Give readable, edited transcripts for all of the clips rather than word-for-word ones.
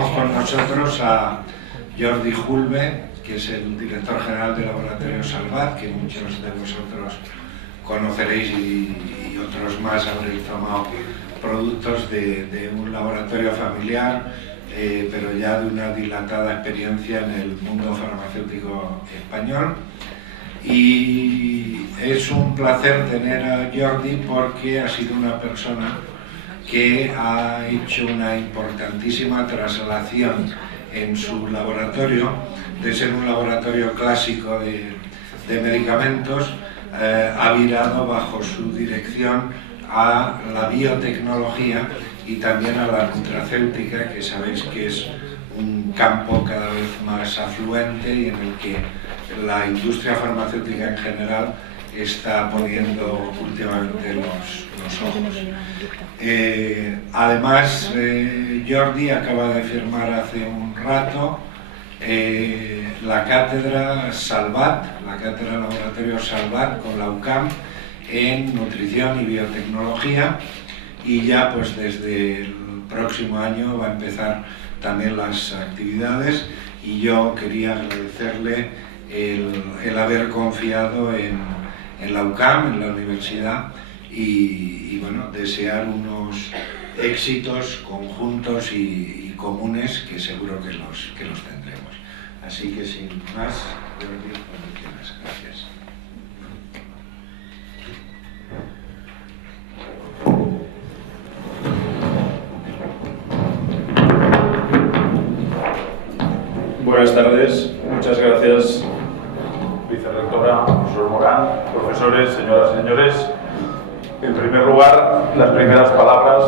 Con nosotros a Jordi Hulbe, que es el director general del laboratorio Salvat, que muchos de vosotros conoceréis y otros más habréis tomado productos de un laboratorio familiar, pero ya de una dilatada experiencia en el mundo farmacéutico español. Y es un placer tener a Jordi porque ha sido una persona que ha hecho una importantísima traslación en su laboratorio, de ser un laboratorio clásico de medicamentos, ha virado bajo su dirección a la biotecnología y también a la nutracéutica, que sabéis que es un campo cada vez más afluente y en el que la industria farmacéutica en general está poniendo últimamente los ojos. Además, Jordi acaba de firmar hace un rato la cátedra Salvat, la cátedra Laboratorio Salvat con la UCAM en nutrición y biotecnología, y ya pues desde el próximo año va a empezar también las actividades, y yo quería agradecerle el haber confiado en la UCAM, en la universidad, y bueno, desear unos éxitos conjuntos y comunes que seguro que los tendremos. Así que sin más, Jordi, cuando quieras. Gracias. Buenas tardes, muchas gracias, vicerrectora, profesor Morán, profesores, señoras y señores. En primer lugar, las primeras palabras.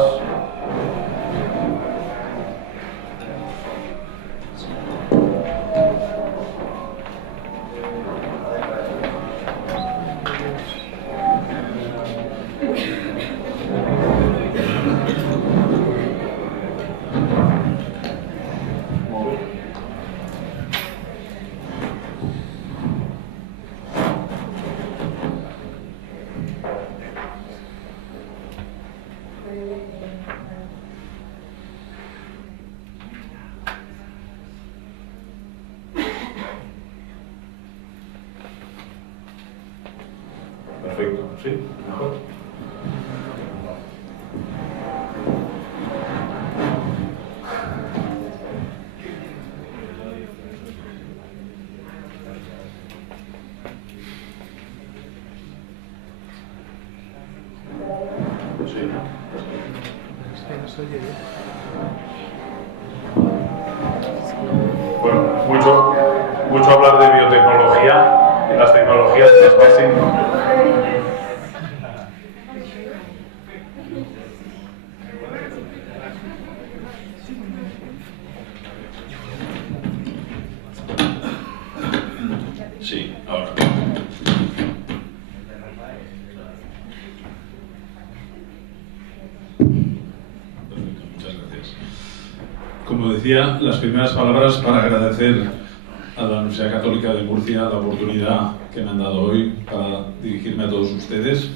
Perfecto, ¿sí? Mejor. Sí. Bueno, mucho hablar de biotecnología y las tecnologías de spacing. Sí, ahora. Perfecto, muchas gracias. Como decía, las primeras palabras para agradecer a la Universidad Católica de Murcia la oportunidad que me han dado hoy para dirigirme a todos ustedes.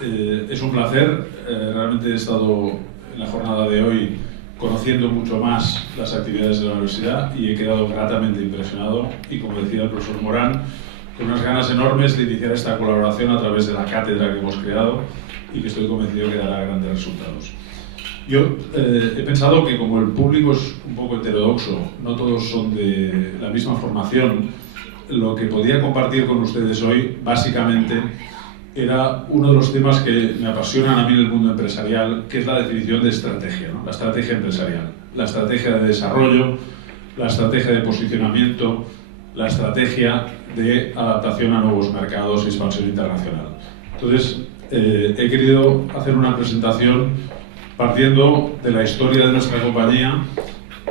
Es un placer, realmente he estado en la jornada de hoy conociendo mucho más las actividades de la universidad y he quedado gratamente impresionado y, como decía el profesor Morán, con unas ganas enormes de iniciar esta colaboración a través de la cátedra que hemos creado y que estoy convencido que dará grandes resultados. Yo he pensado que como el público es un poco heterodoxo, no todos son de la misma formación, lo que podía compartir con ustedes hoy básicamente era uno de los temas que me apasionan a mí en el mundo empresarial, que es la definición de estrategia, ¿no? La estrategia empresarial, la estrategia de desarrollo, la estrategia de posicionamiento, la estrategia de adaptación a nuevos mercados y expansión internacional. Entonces, he querido hacer una presentación partiendo de la historia de nuestra compañía,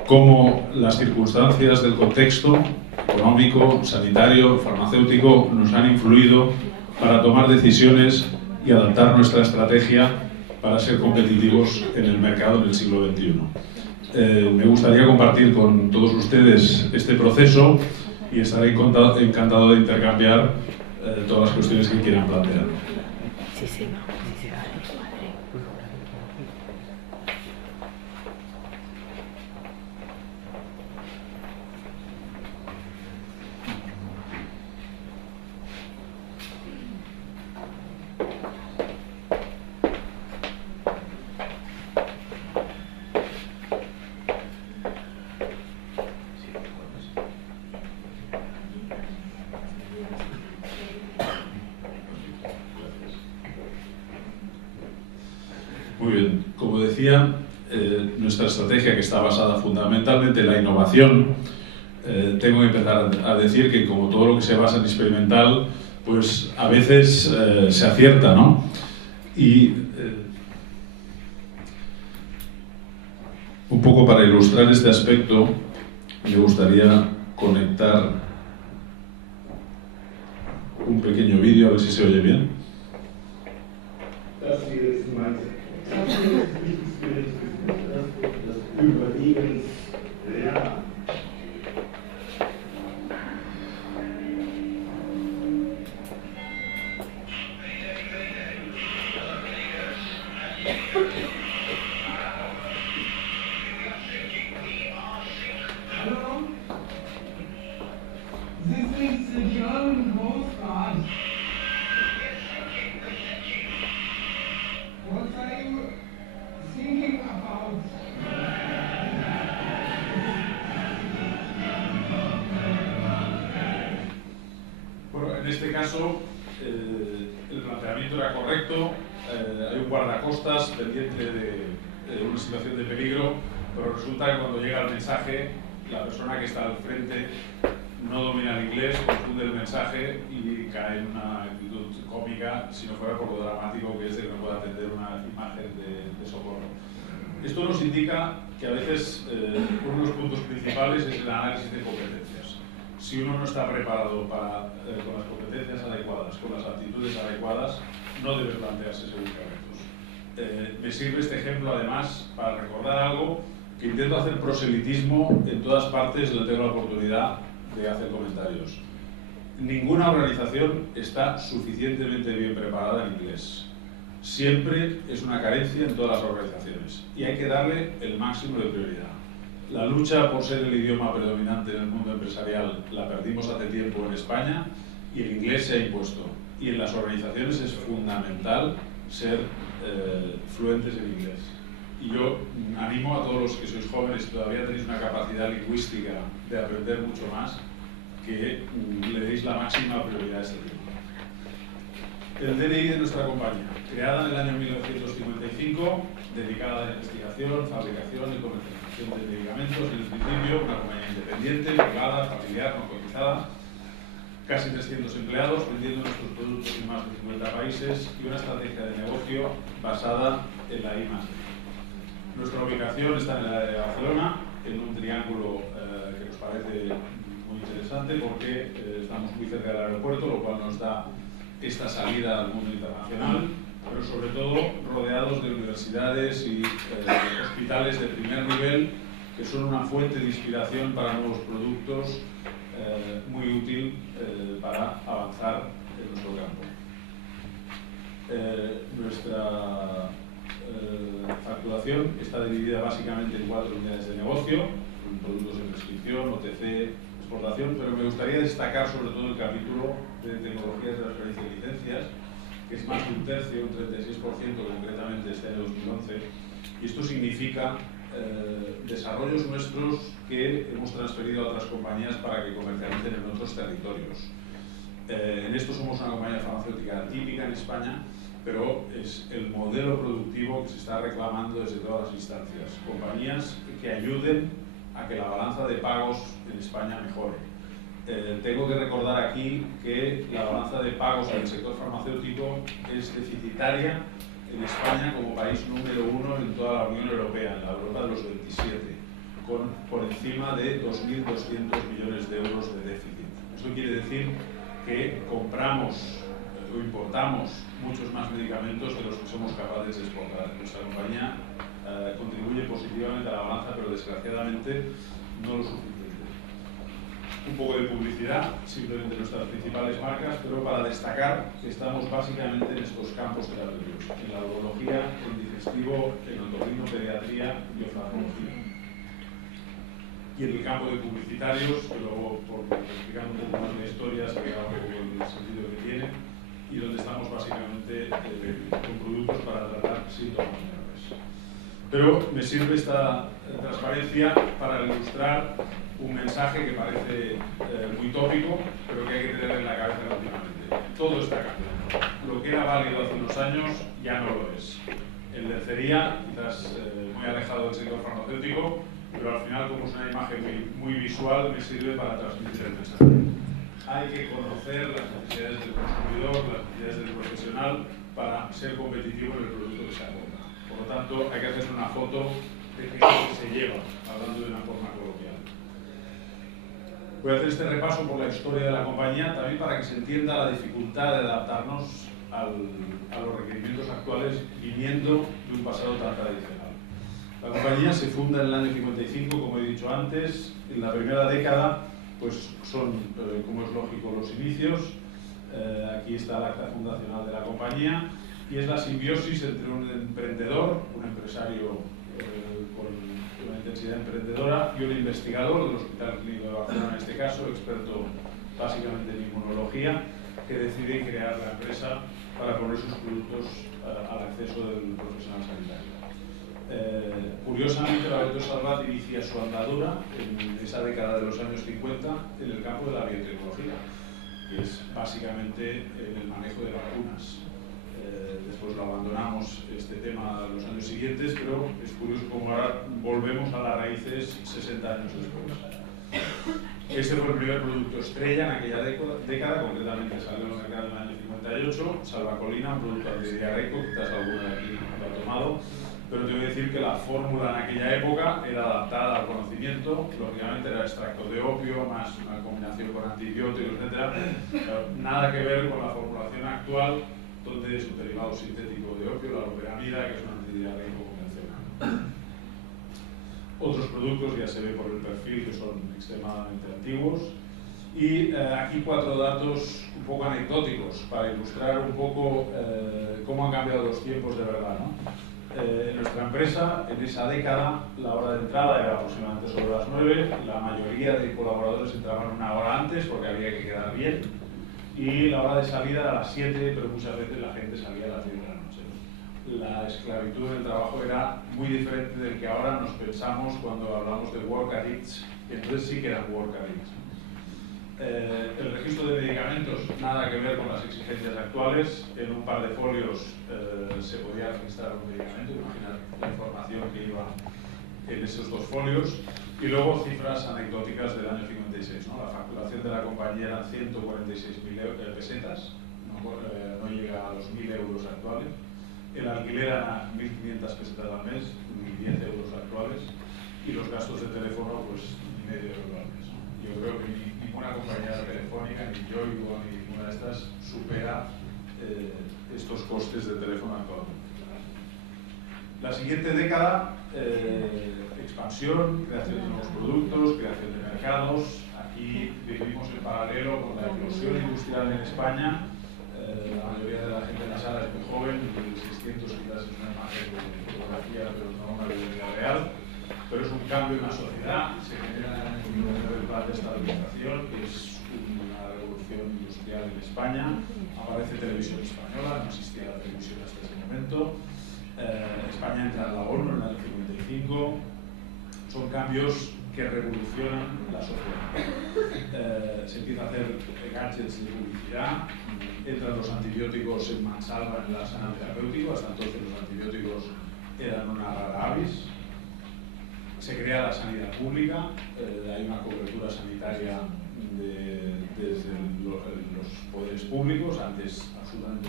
cómo las circunstancias del contexto económico, sanitario, farmacéutico nos han influido para tomar decisiones y adaptar nuestra estrategia para ser competitivos en el mercado en el siglo XXI. Me gustaría compartir con todos ustedes este proceso y estaré encantado de intercambiar todas las cuestiones que quieran plantear. Sí, sí, no. decía, nuestra estrategia, que está basada fundamentalmente en la innovación, tengo que empezar a decir que, como todo lo que se basa en experimental, pues a veces se acierta, ¿no? Y un poco para ilustrar este aspecto, me gustaría conectar un pequeño vídeo, a ver si se oye bien. Das hier ist mein das Überlegen lernen. Hello? This is the German Coast Guard. What are you thinking about? Bueno, en este caso el planteamiento era correcto. Hay un guardacostas pendiente de una situación de peligro, pero resulta que cuando llega el mensaje, la persona que está al frente no domina el inglés, confunde el mensaje y cae en una actitud cómica, si no fuera por lo dramático que es de que no pueda atender una imagen de socorro. Esto nos indica que a veces uno de los puntos principales es el análisis de competencias. Si uno no está preparado para, con las competencias adecuadas, con las aptitudes adecuadas, no debe plantearse según qué retos. Me sirve este ejemplo además para recordar algo que intento hacer proselitismo en todas partes donde tengo la oportunidad de hacer comentarios. Ninguna organización está suficientemente bien preparada en inglés. Siempre es una carencia en todas las organizaciones y hay que darle el máximo de prioridad. La lucha por ser el idioma predominante en el mundo empresarial la perdimos hace tiempo en España y el inglés se ha impuesto. Y en las organizaciones es fundamental ser fluentes en inglés. Y yo animo a todos los que sois jóvenes y todavía tenéis una capacidad lingüística de aprender mucho más, que le deis la máxima prioridad a este tema. El DNI de nuestra compañía, creada en el año 1955, dedicada a la investigación, fabricación y comercialización de medicamentos, en el principio una compañía independiente, privada, familiar, no cotizada, casi 300 empleados, vendiendo nuestros productos en más de 50 países y una estrategia de negocio basada en la I+D. Nuestra ubicación está en el área de Barcelona, en un triángulo que nos parece muy interesante porque estamos muy cerca del aeropuerto, lo cual nos da esta salida al mundo internacional, pero sobre todo rodeados de universidades y hospitales de primer nivel que son una fuente de inspiración para nuevos productos, muy útil para avanzar en nuestro campo. Nuestra facturación está dividida básicamente en 4 unidades de negocio, productos de prescripción, OTC, exportación, pero me gustaría destacar sobre todo el capítulo de tecnologías de transferencia y licencias, que es más de un tercio, un 36% concretamente este año 2011, y esto significa desarrollos nuestros que hemos transferido a otras compañías para que comercialicen en otros territorios. En esto somos una compañía farmacéutica típica en España, pero es el modelo productivo que se está reclamando desde todas las instancias. Compañías que ayuden a que la balanza de pagos en España mejore. Tengo que recordar aquí que la balanza de pagos en el sector farmacéutico es deficitaria en España como país número 1 en toda la Unión Europea, en la Europa de los 27, con por encima de 2.200 millones de euros de déficit. Esto quiere decir que compramos o importamos muchos más medicamentos de los que somos capaces de exportar. Nuestra compañía contribuye positivamente a la balanza, pero desgraciadamente no lo suficiente. Un poco de publicidad, simplemente nuestras principales marcas, pero para destacar que estamos básicamente en estos campos terapéuticos, en la urología, en digestivo, en otorrino, pediatría y oftalmología. Y en el campo de publicitarios, que luego, explicando un poco más de historias, que veamos el sentido que tiene, y donde estamos básicamente con productos para tratar síntomas graves. Pero me sirve esta transparencia para ilustrar un mensaje que parece muy tópico, pero que hay que tener en la cabeza continuamente. Todo está cambiando. Lo que era válido hace unos años ya no lo es. en lencería, quizás muy alejado del sector farmacéutico, pero al final, como es una imagen muy visual, me sirve para transmitir el mensaje. Hay que conocer las necesidades del consumidor, las necesidades del profesional, para ser competitivo en el producto que se aporta. Por lo tanto, hay que hacerse una foto de qué se lleva, hablando de una forma coloquial. Voy a hacer este repaso por la historia de la compañía, también para que se entienda la dificultad de adaptarnos a los requerimientos actuales viniendo de un pasado tan tradicional. La compañía se funda en el año 55, como he dicho antes. En la primera década pues son, como es lógico, los inicios. Aquí está el acta fundacional de la compañía y es la simbiosis entre un emprendedor, un empresario con una intensidad emprendedora, y un investigador del Hospital Clínico de Barcelona, en este caso, experto básicamente en inmunología, que decide crear la empresa para poner sus productos al acceso del profesional sanitario. Curiosamente, Laboratorio Salvat inicia su andadura en esa década de los años 50 en el campo de la biotecnología, que es básicamente en el manejo de vacunas. Después lo abandonamos este tema en los años siguientes, pero es curioso cómo ahora volvemos a las raíces 60 años después. Este fue el primer producto estrella en aquella década, concretamente salió al mercado en el año 58, Salvacolina, un producto antidiarreico, quizás alguno de aquí lo ha tomado, pero te voy a decir que la fórmula en aquella época era adaptada al conocimiento, lógicamente era extracto de opio, más una combinación con antibióticos, etc. Nada que ver con la formulación actual, donde es un derivado sintético de opio, la loperamida, que es un antidiarreico convencional. Otros productos ya se ve por el perfil que son extremadamente antiguos. Y aquí 4 datos un poco anecdóticos para ilustrar un poco cómo han cambiado los tiempos de verdad, ¿no? En nuestra empresa, en esa década, la hora de entrada era aproximadamente sobre las 9, la mayoría de colaboradores entraban una hora antes porque había que quedar bien, y la hora de salida era a las 7, pero muchas veces la gente salía a las 10 de la noche. La esclavitud del trabajo era muy diferente del que ahora nos pensamos cuando hablamos de work addicts, que entonces sí que eran work addicts. El registro de medicamentos, nada que ver con las exigencias actuales. En un par de folios se podía registrar un medicamento, imaginar la información que iba en esos 2 folios. Y luego cifras anecdóticas del año 56, ¿no? La facturación de la compañía eran 146.000 pesetas, no llega a los 1.000 euros actuales. El alquiler era 1.500 pesetas al mes, 10 euros actuales, y los gastos de teléfono, pues, ni medio euro al mes. Yo creo que ninguna compañía telefónica, ni yo ni ninguna de estas, supera estos costes de teléfono actualmente. La siguiente década, expansión, creación de nuevos productos, creación de mercados. Aquí vivimos en paralelo con la explosión industrial en España. La mayoría de la gente en la sala es muy joven, el 600 quizás es una imagen de fotografía, pero no una vida real. Pero es un cambio en la sociedad, se genera en el plan de estabilización, que es una revolución industrial en España. Aparece televisión española, no existía la televisión hasta ese momento. España entra en la ONU en el año 55. Son cambios que revolucionan la sociedad. Se empieza a hacer gadgets de publicidad, entran los antibióticos en mansalva en el arsenal terapéutico, hasta entonces los antibióticos eran una rara avis. Se crea la sanidad pública, hay una cobertura sanitaria desde los poderes públicos. Antes absolutamente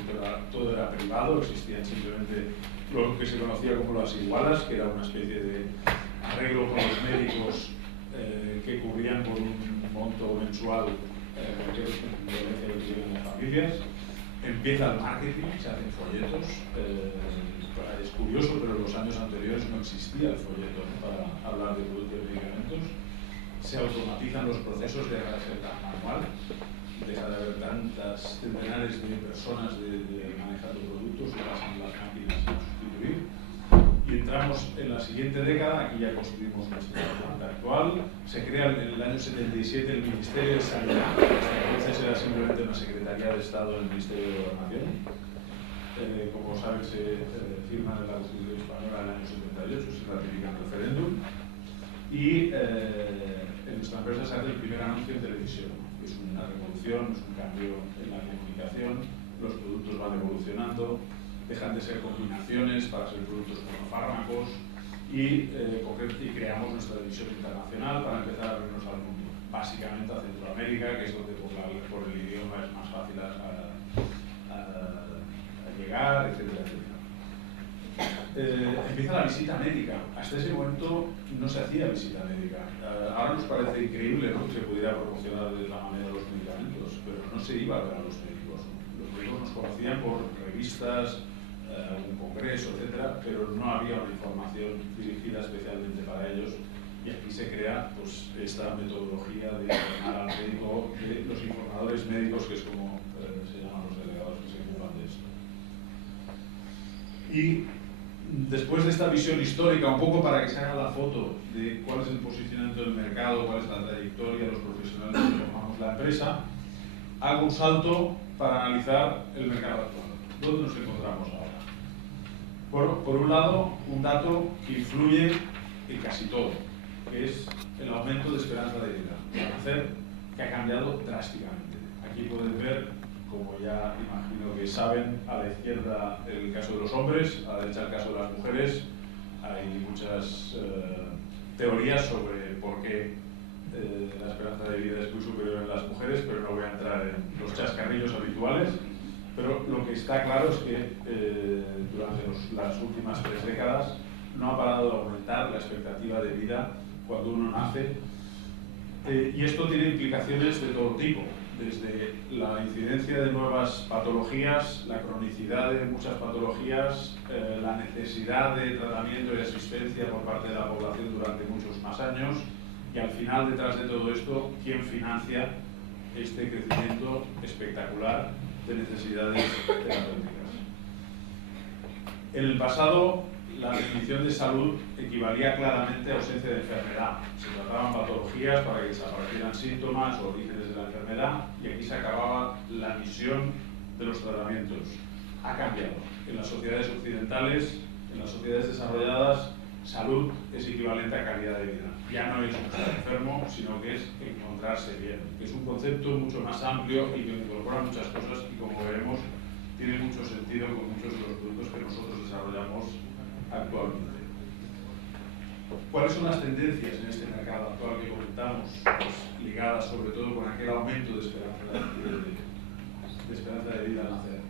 todo era privado, existían simplemente lo que se conocía como las igualas, que era una especie de arreglo con los médicos que cubrían por un monto mensual cualquier violencia que tuvieran las familias. Empieza el marketing, se hacen folletos. Es curioso, pero en los años anteriores no existía el folleto para hablar de productos y medicamentos. Se automatizan los procesos de receta manual, deja de haber tantas centenares de personas manejando productos, que pasan las máquinas a sustituir. Y entramos en la siguiente década, aquí ya construimos nuestra planta actual. Se crea en el año 77 el Ministerio de Sanidad, entonces era simplemente una Secretaría de Estado del Ministerio de Gobernación. Como saben, se firma en la Constitución Española en el año 78, se ratifica el referéndum. Y en nuestra empresa se hace el primer anuncio en televisión. Es una revolución, es un cambio en la comunicación, los productos van evolucionando. dejan de ser combinaciones para ser productos como fármacos y creamos nuestra división internacional para empezar a abrirnos al mundo, básicamente a Centroamérica, que es donde por el idioma es más fácil a llegar, etcétera, etcétera. Empieza la visita médica. Hasta ese momento no se hacía visita médica. Ahora nos parece increíble, ¿no?, que se pudiera promocionar de la manera los medicamentos, pero no se iba a ver a los médicos. Los médicos nos conocían por revistas, algún congreso, etcétera, pero no había una información dirigida especialmente para ellos. Y aquí se crea pues, esta metodología de llamar al médico, de los informadores médicos, que es como se llaman los delegados que se ocupan de esto. Y después de esta visión histórica, un poco para que se haga la foto de cuál es el posicionamiento del mercado, cuál es la trayectoria de los profesionales que formamos la empresa, hago un salto para analizar el mercado actual. ¿Dónde nos encontramos ahora? Bueno, por un lado, un dato que influye en casi todo, que es el aumento de esperanza de vida. Un hacer que ha cambiado drásticamente. Aquí pueden ver, como ya imagino que saben, a la izquierda el caso de los hombres, a la derecha el caso de las mujeres. Hay muchas teorías sobre por qué la esperanza de vida es muy superior en las mujeres, pero no voy a entrar en los chascarrillos habituales. Pero lo que está claro es que durante las últimas 3 décadas no ha parado de aumentar la expectativa de vida cuando uno nace, y esto tiene implicaciones de todo tipo, desde la incidencia de nuevas patologías, la cronicidad de muchas patologías, la necesidad de tratamiento y asistencia por parte de la población durante muchos más años, y al final, detrás de todo esto, ¿quién financia este crecimiento espectacular de necesidades terapéuticas? En el pasado, la definición de salud equivalía claramente a ausencia de enfermedad. Se trataban patologías para que desaparecieran síntomas o orígenes de la enfermedad, y aquí se acababa la misión de los tratamientos. Ha cambiado. En las sociedades occidentales, en las sociedades desarrolladas, salud es equivalente a calidad de vida. Ya no es estar enfermo, sino que es encontrarse bien. Es un concepto mucho más amplio y que incorpora muchas cosas, y como veremos, tiene mucho sentido con muchos de los productos que nosotros desarrollamos actualmente. ¿Cuáles son las tendencias en este mercado actual que comentamos, pues, ligadas sobre todo con aquel aumento de esperanza de vida al nacer?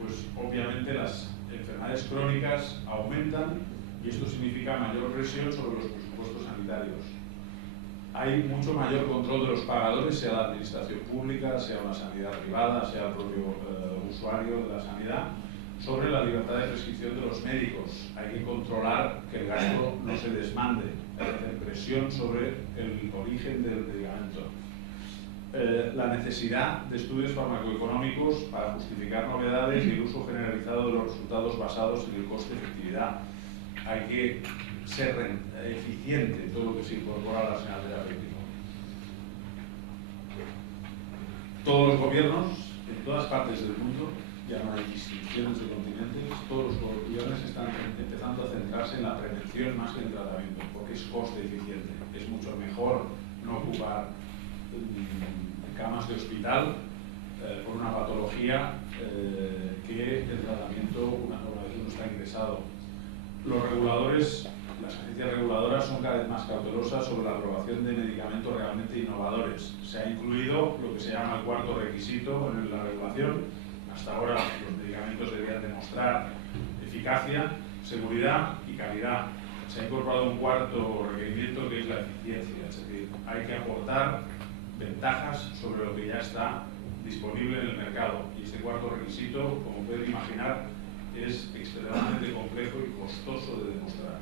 Pues obviamente las enfermedades crónicas aumentan, y esto significa mayor presión sobre los presupuestos sanitarios. Hay mucho mayor control de los pagadores, sea la administración pública, sea una sanidad privada, sea el propio usuario de la sanidad, sobre la libertad de prescripción de los médicos. Hay que controlar que el gasto no se desmande, hay que hacer presión sobre el origen del medicamento. La necesidad de estudios farmacoeconómicos para justificar novedades y el uso generalizado de los resultados basados en el coste-efectividad. Hay que ser eficiente en todo lo que se incorpora al arsenal terapéutico. Todos los gobiernos, en todas partes del mundo, ya no hay distinciones de continentes, todos los gobiernos están empezando a centrarse en la prevención más que en el tratamiento, porque es coste eficiente. Es mucho mejor no ocupar camas de hospital por una patología que el tratamiento una vez uno está ingresado. Los reguladores, las agencias reguladoras son cada vez más cautelosas sobre la aprobación de medicamentos realmente innovadores. Se ha incluido lo que se llama el cuarto requisito en la regulación. Hasta ahora los medicamentos debían demostrar eficacia, seguridad y calidad. Se ha incorporado un cuarto requerimiento que es la eficiencia, es decir, hay que aportar ventajas sobre lo que ya está disponible en el mercado. Y este cuarto requisito, como pueden imaginar, es extremadamente complejo y costoso de demostrar.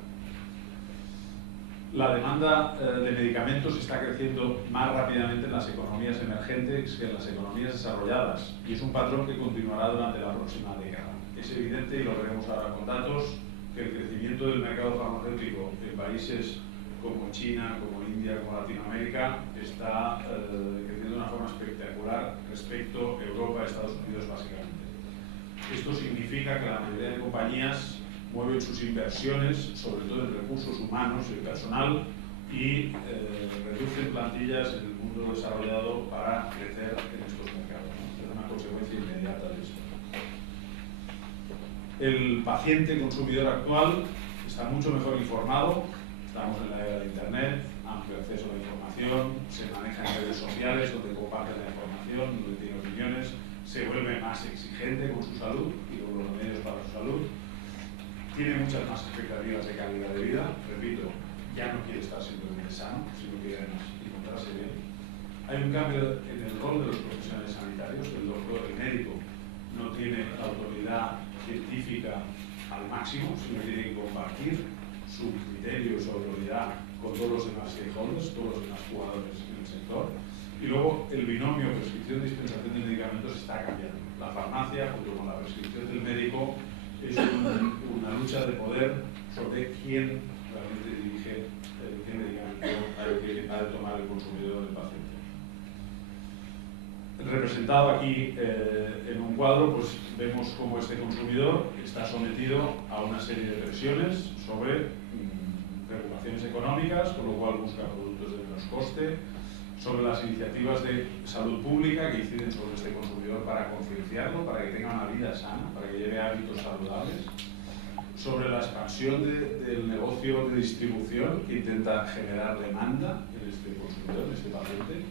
La demanda de medicamentos está creciendo más rápidamente en las economías emergentes que en las economías desarrolladas, y es un patrón que continuará durante la próxima década. Es evidente, y lo veremos ahora con datos, que el crecimiento del mercado farmacéutico en países como China, como India, como Latinoamérica, está creciendo de una forma espectacular respecto a Europa y Estados Unidos básicamente. Esto significa que la mayoría de compañías mueven sus inversiones, sobre todo en recursos humanos y personal, y reducen plantillas en el mundo desarrollado para crecer en estos mercados, ¿no? Es una consecuencia inmediata de esto. El paciente consumidor actual está mucho mejor informado, estamos en la era de Internet, amplio acceso a la información, se maneja en redes sociales donde comparte la información, donde tiene opiniones, se vuelve más exigente con su salud y con los medios para su salud, tiene muchas más expectativas de calidad de vida, repito, ya no quiere estar simplemente sano, sino quiere además encontrarse bien. Hay un cambio en el rol de los profesionales sanitarios, el doctor, el médico, no tiene autoridad científica al máximo, sino tiene que compartir su criterio y su autoridad con todos los demás stakeholders, todos los demás jugadores en el sector. Y luego el binomio prescripción-dispensación de medicamentos está cambiando. La farmacia, junto con la prescripción del médico, es una lucha de poder sobre quién realmente dirige qué medicamento ha de tomar el consumidor del paciente. Representado aquí en un cuadro, pues vemos cómo este consumidor está sometido a una serie de presiones sobre preocupaciones económicas, con lo cual busca productos de menos coste, sobre las iniciativas de salud pública que inciden sobre este consumidor para concienciarlo, para que tenga una vida sana, para que lleve hábitos saludables, sobre la expansión del negocio de distribución que intenta generar demanda en este consumidor, en este paciente,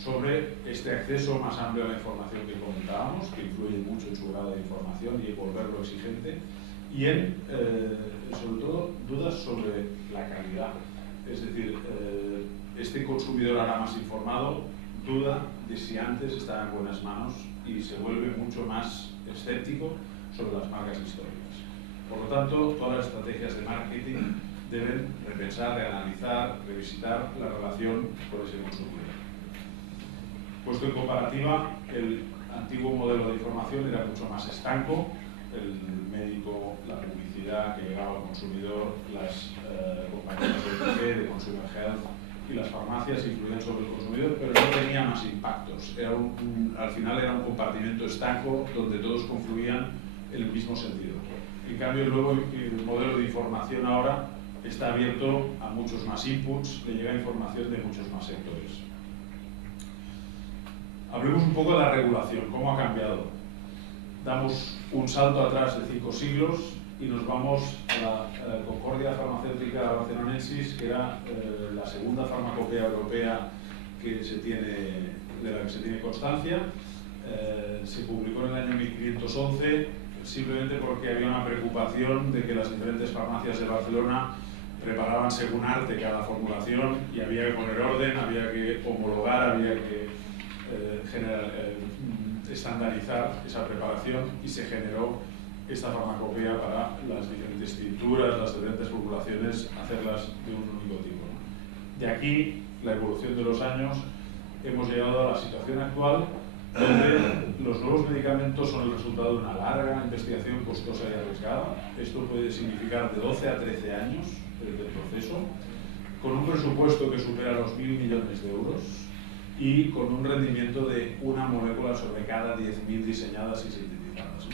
sobre este acceso más amplio a la información que comentábamos, que influye mucho en su grado de información y en volverlo exigente, y en, sobre todo, dudas sobre la calidad. Es decir, este consumidor ahora más informado duda de si antes estaba en buenas manos y se vuelve mucho más escéptico sobre las marcas históricas. Por lo tanto, todas las estrategias de marketing deben repensar, reanalizar, revisitar la relación con ese consumidor. Puesto en comparativa, el antiguo modelo de información era mucho más estanco, el médico, la publicidad que llegaba al consumidor, las compañías de OTC, de Consumer Health y las farmacias influían sobre el consumidor, pero no tenía más impactos. Al final era un compartimento estanco donde todos confluían en el mismo sentido. En cambio, luego el modelo de información ahora está abierto a muchos más inputs, le llega información de muchos más sectores. Hablemos un poco de la regulación, cómo ha cambiado. Damos un salto atrás de 5 siglos y nos vamos a la Concordia Farmacéutica Barcelonensis, que era la segunda farmacopea europea de la que se tiene constancia. Se publicó en el año 1511 simplemente porque había una preocupación de que las diferentes farmacias de Barcelona preparaban según arte cada formulación y había que poner orden, había que homologar, había que estandarizar esa preparación y se generó esta farmacopea para las diferentes tinturas, las diferentes formulaciones, hacerlas de un único tipo. De aquí, la evolución de los años, hemos llegado a la situación actual donde los nuevos medicamentos son el resultado de una larga investigación costosa y arriesgada. Esto puede significar de 12 a 13 años del proceso, con un presupuesto que supera los 1.000 millones de euros y con un rendimiento de una molécula sobre cada 10.000 diseñadas y sintetizadas.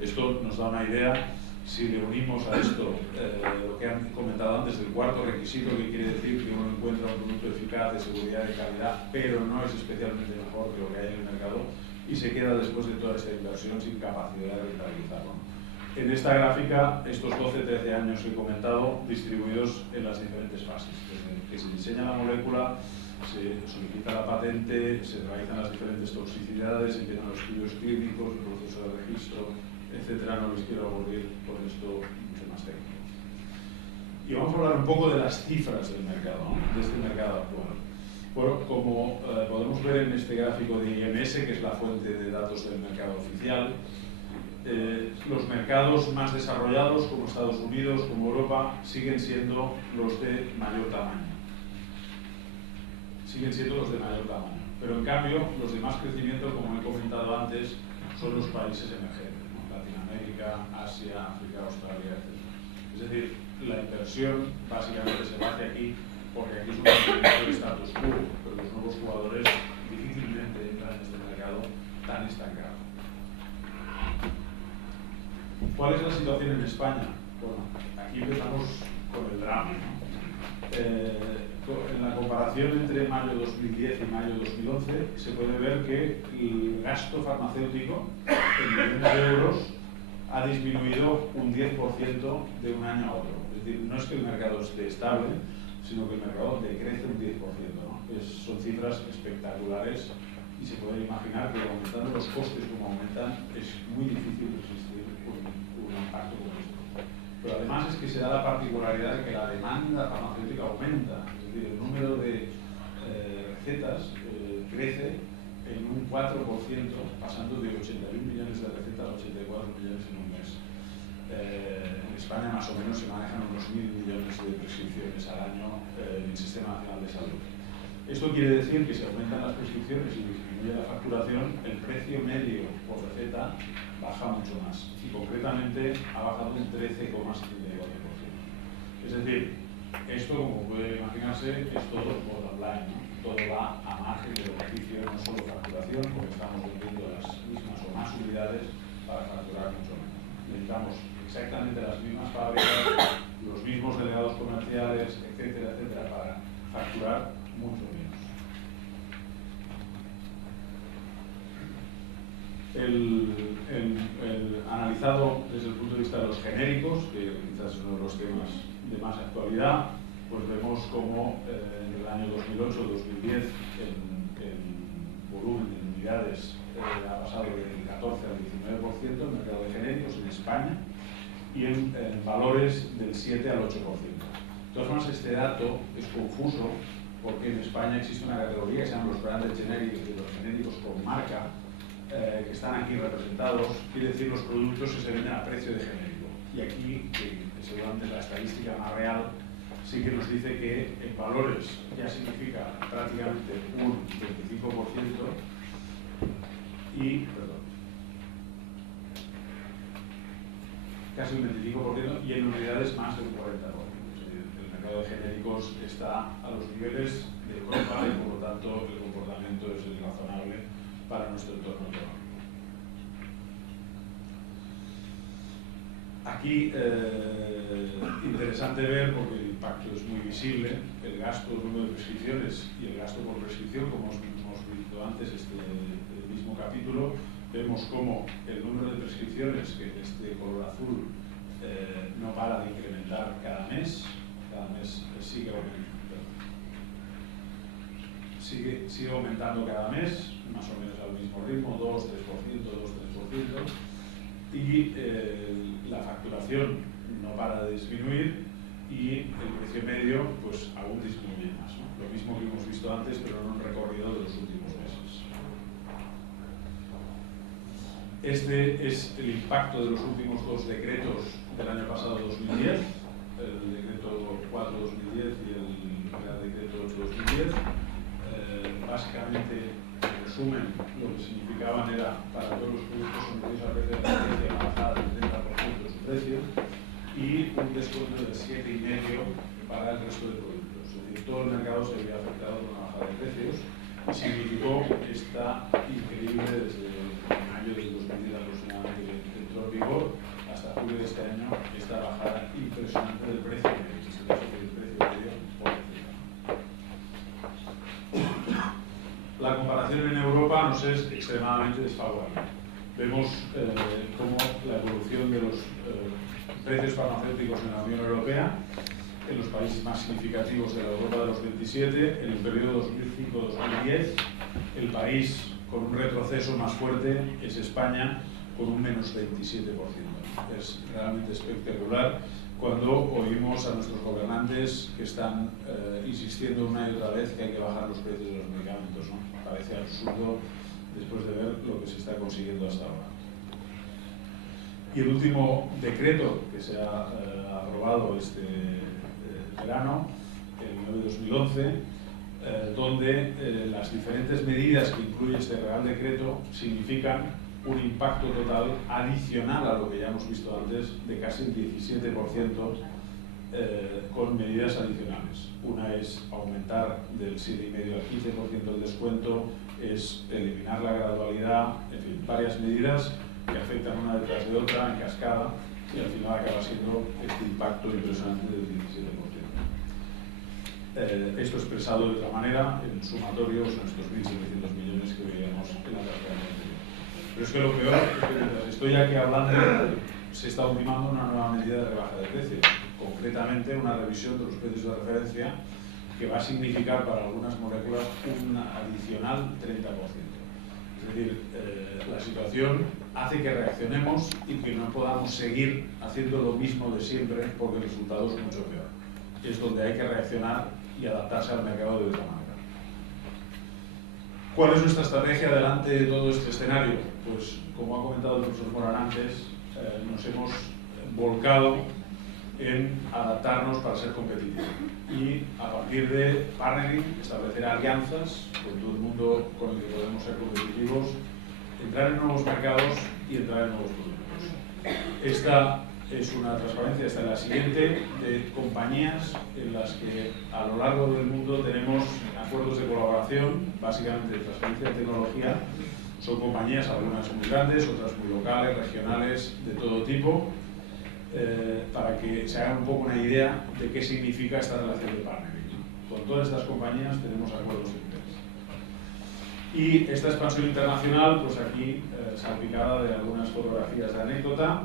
Esto nos da una idea. Si le unimos a esto lo que han comentado antes del cuarto requisito, que quiere decir que uno encuentra un producto eficaz, de seguridad, de calidad, pero no es especialmente mejor que lo que hay en el mercado, y se queda después de toda esta inversión sin capacidad de rentabilizarlo. En esta gráfica, estos 12-13 años que he comentado, distribuidos en las diferentes fases, desde que se diseña la molécula, se solicita la patente, se realizan las diferentes toxicidades, se empiezan los estudios clínicos, el proceso de registro, etcétera. No les quiero aburrir con esto mucho más técnico. Y vamos a hablar un poco de las cifras del mercado, ¿no? De este mercado actual. Bueno, como podemos ver en este gráfico de IMS, que es la fuente de datos del mercado oficial, los mercados más desarrollados, como Estados Unidos, como Europa, siguen siendo los de mayor tamaño. Pero en cambio, los de más crecimiento, como he comentado antes, son los países emergentes, ¿no? Latinoamérica, Asia, África, Australia, etc. Es decir, la inversión básicamente se hace aquí porque aquí es un movimiento de status quo, pero los nuevos jugadores difícilmente entran en este mercado tan estancado. ¿Cuál es la situación en España? Bueno, aquí empezamos con el drama, ¿no? En la comparación entre mayo 2010 y mayo 2011 se puede ver que el gasto farmacéutico en millones de euros ha disminuido un 10% de un año a otro. Es decir, no es que el mercado esté estable, sino que el mercado decrece un 10%, ¿no? Son cifras espectaculares y se puede imaginar que aumentando los costes como aumentan es muy difícil resistir un impacto como este. Pero además es que se da la particularidad de que la demanda farmacéutica aumenta, es decir, el número de recetas crece en un 4%, pasando de 81 millones de recetas a 84 millones en un mes. En España más o menos se manejan unos 1.000 millones de prescripciones al año en el Sistema Nacional de Salud. Esto quiere decir que si aumentan las prescripciones y disminuye la facturación, el precio medio por receta baja mucho más y concretamente ha bajado un 13,74%. Es decir, esto, como puede imaginarse, es todo bottom line, ¿no? Todo va a margen de beneficio, no solo facturación, porque estamos vendiendo las mismas o más unidades para facturar mucho menos. Necesitamos exactamente las mismas fábricas, los mismos delegados comerciales, etcétera, etcétera, para facturar mucho menos. Analizado desde el punto de vista de los genéricos, que quizás es uno de los temas de más actualidad, pues vemos cómo en el año 2008-2010 el volumen de unidades ha pasado del 14 al 19% en el mercado de genéricos en España y en valores del 7 al 8%. De todas formas, este dato es confuso porque en España existe una categoría que se llama los branded genéricos, de los genéricos con marca, que están aquí representados, quiere decir los productos que se venden a precio de genérico. Y aquí, que seguramente la estadística más real, sí que nos dice que en valores ya significa prácticamente un 25% y, casi un 25% y en unidades más de un 40%. El mercado de genéricos está a los niveles de Europa y por lo tanto el comportamiento es el razonable para nuestro entorno económico. Aquí, interesante ver, porque el impacto es muy visible, el gasto, el número de prescripciones y el gasto por prescripción, como hemos visto antes el mismo capítulo, vemos cómo el número de prescripciones, que en este color azul no para de incrementar cada mes sigue aumentando cada mes, más o menos al mismo ritmo, 2-3%, y la facturación no para de disminuir y el precio medio pues aún disminuye más, ¿no? Lo mismo que hemos visto antes, pero en un recorrido de los últimos meses. Este es el impacto de los últimos dos decretos del año pasado, 2010, el decreto 4-2010 y el Real Decreto 8-2010. Básicamente, en resumen, lo que significaban era para todos los productos sometidos a precio de referencia una bajada del 30% de su precio y un descuento del 7,5% para el resto de productos. Es decir, todo el mercado se había afectado por una bajada de precios y significó esta increíble desde mayo del 2010 aproximadamente que entró en vigor hasta julio de este año esta bajada impresionante del precio medio, que se le hace el precio medio por encima. La comparación en Europa nos es extremadamente desfavorable. Vemos cómo la evolución de los precios farmacéuticos en la Unión Europea, en los países más significativos de la Europa de los 27, en el periodo 2005-2010, el país con un retroceso más fuerte es España, con un menos 27%. Es realmente espectacular cuando oímos a nuestros gobernantes que están insistiendo una y otra vez que hay que bajar los precios de los medicamentos, ¿no? Parece absurdo después de ver lo que se está consiguiendo hasta ahora. Y el último decreto que se ha aprobado este verano, el 9/2011, donde las diferentes medidas que incluye este Real Decreto significan un impacto total adicional a lo que ya hemos visto antes de casi el 17% con medidas adicionales. Una es aumentar del 7,5% al 15% el descuento, es eliminar la gradualidad, en fin, varias medidas que afectan una detrás de otra en cascada y al final acaba siendo este impacto impresionante del 17%. Esto expresado de otra manera en sumatorios en estos 1.700 millones que veíamos en la cartera anterior. Pero es que lo peor es que mientras estoy aquí hablando se está ultimando una nueva medida de rebaja de precios, concretamente una revisión de los precios de referencia que va a significar para algunas moléculas un adicional 30%. Es decir, la situación hace que reaccionemos y que no podamos seguir haciendo lo mismo de siempre porque el resultado es mucho peor. Es donde hay que reaccionar y adaptarse al mercado de otra manera. ¿Cuál es nuestra estrategia delante de todo este escenario? Pues, como ha comentado el profesor Morán antes, nos hemos volcado en adaptarnos para ser competitivos y a partir de partnering, establecer alianzas con todo el mundo con el que podemos ser competitivos, entrar en nuevos mercados y entrar en nuevos productos. Esta es una transparencia, esta es la siguiente, de compañías en las que a lo largo del mundo tenemos acuerdos de colaboración, básicamente de transferencia de tecnología. Son compañías, algunas muy grandes, otras muy locales, regionales, de todo tipo, para que se hagan un poco una idea de qué significa esta relación de partnering. Con todas estas compañías tenemos acuerdos de interés. Y esta expansión internacional, pues aquí salpicada de algunas fotografías de anécdota,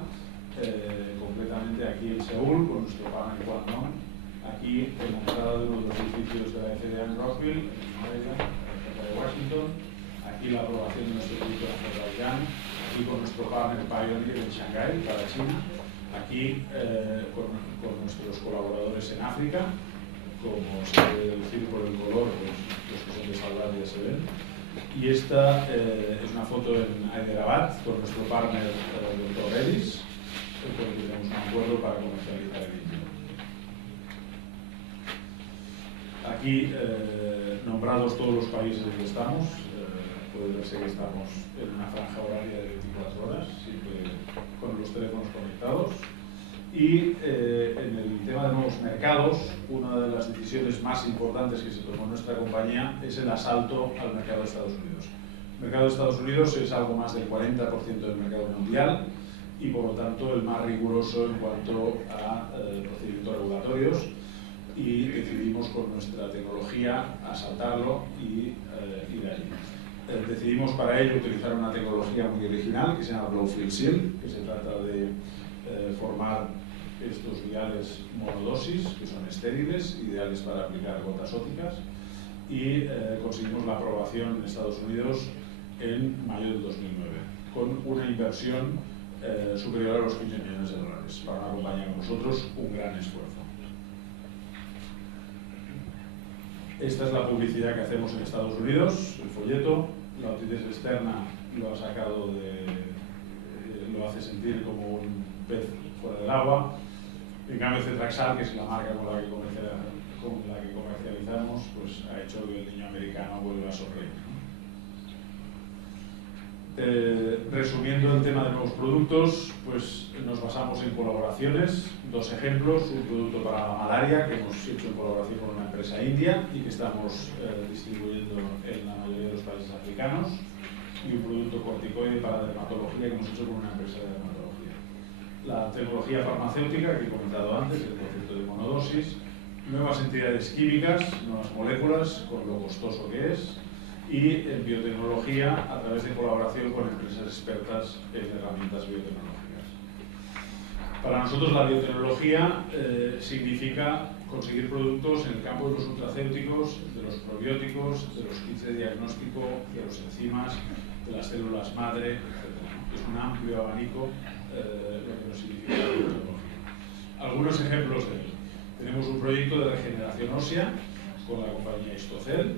completamente aquí en Seúl, con nuestro partner Guangdong, aquí en la entrada de uno de los edificios de la FDA en Rockville, en Maryland, cerca de Washington, aquí la aprobación de nuestro producto en Azerbaiyán, aquí con nuestro partner Pioneer en Shanghái, para China, aquí con nuestros colaboradores en África, como se puede deducir por el color, pues, los que son de Salvat ya se ven. Y esta es una foto en Hyderabad con nuestro partner Dr. Redis, con el que tenemos un acuerdo para comercializar el indio. Aquí, nombrados todos los países en que estamos, puede verse que estamos en una franja horaria de 24 horas, siempre con los teléfonos conectados. Y en el tema de nuevos mercados, una de las decisiones más importantes que se tomó en nuestra compañía es el asalto al mercado de Estados Unidos. El mercado de Estados Unidos es algo más del 40% del mercado mundial y por lo tanto el más riguroso en cuanto a procedimientos regulatorios, y decidimos con nuestra tecnología asaltarlo y ir allí. Decidimos para ello utilizar una tecnología muy original que se llama Blow-Fill Seal, que se trata de formar estos viales monodosis, que son estériles, ideales para aplicar gotas ópticas, y conseguimos la aprobación en Estados Unidos en mayo del 2009, con una inversión superior a los 15 millones de dólares. Para una compañía como nosotros, un gran esfuerzo. Esta es la publicidad que hacemos en Estados Unidos, el folleto. La audiencia externa lo ha sacado lo hace sentir como un pez fuera del agua. En cambio, Cetraxal, que es la marca con la que comercializamos, pues ha hecho que el niño americano vuelva a sonreír. Resumiendo el tema de nuevos productos, pues nos basamos en colaboraciones. Dos ejemplos: un producto para la malaria que hemos hecho en colaboración con una empresa india y que estamos distribuyendo en la mayoría de los países africanos, y un producto corticoide para dermatología que hemos hecho con una empresa de dermatología. La tecnología farmacéutica que he comentado antes, el concepto de monodosis, nuevas entidades químicas, nuevas moléculas, con lo costoso que es, y en biotecnología a través de colaboración con empresas expertas en herramientas biotecnológicas. Para nosotros la biotecnología significa conseguir productos en el campo de los nutracéuticos, de los probióticos, de los kits de diagnóstico, de los enzimas, de las células madre, etc. Es un amplio abanico lo que nos significa la biotecnología. Algunos ejemplos de ello. Tenemos un proyecto de regeneración ósea con la compañía Histocell,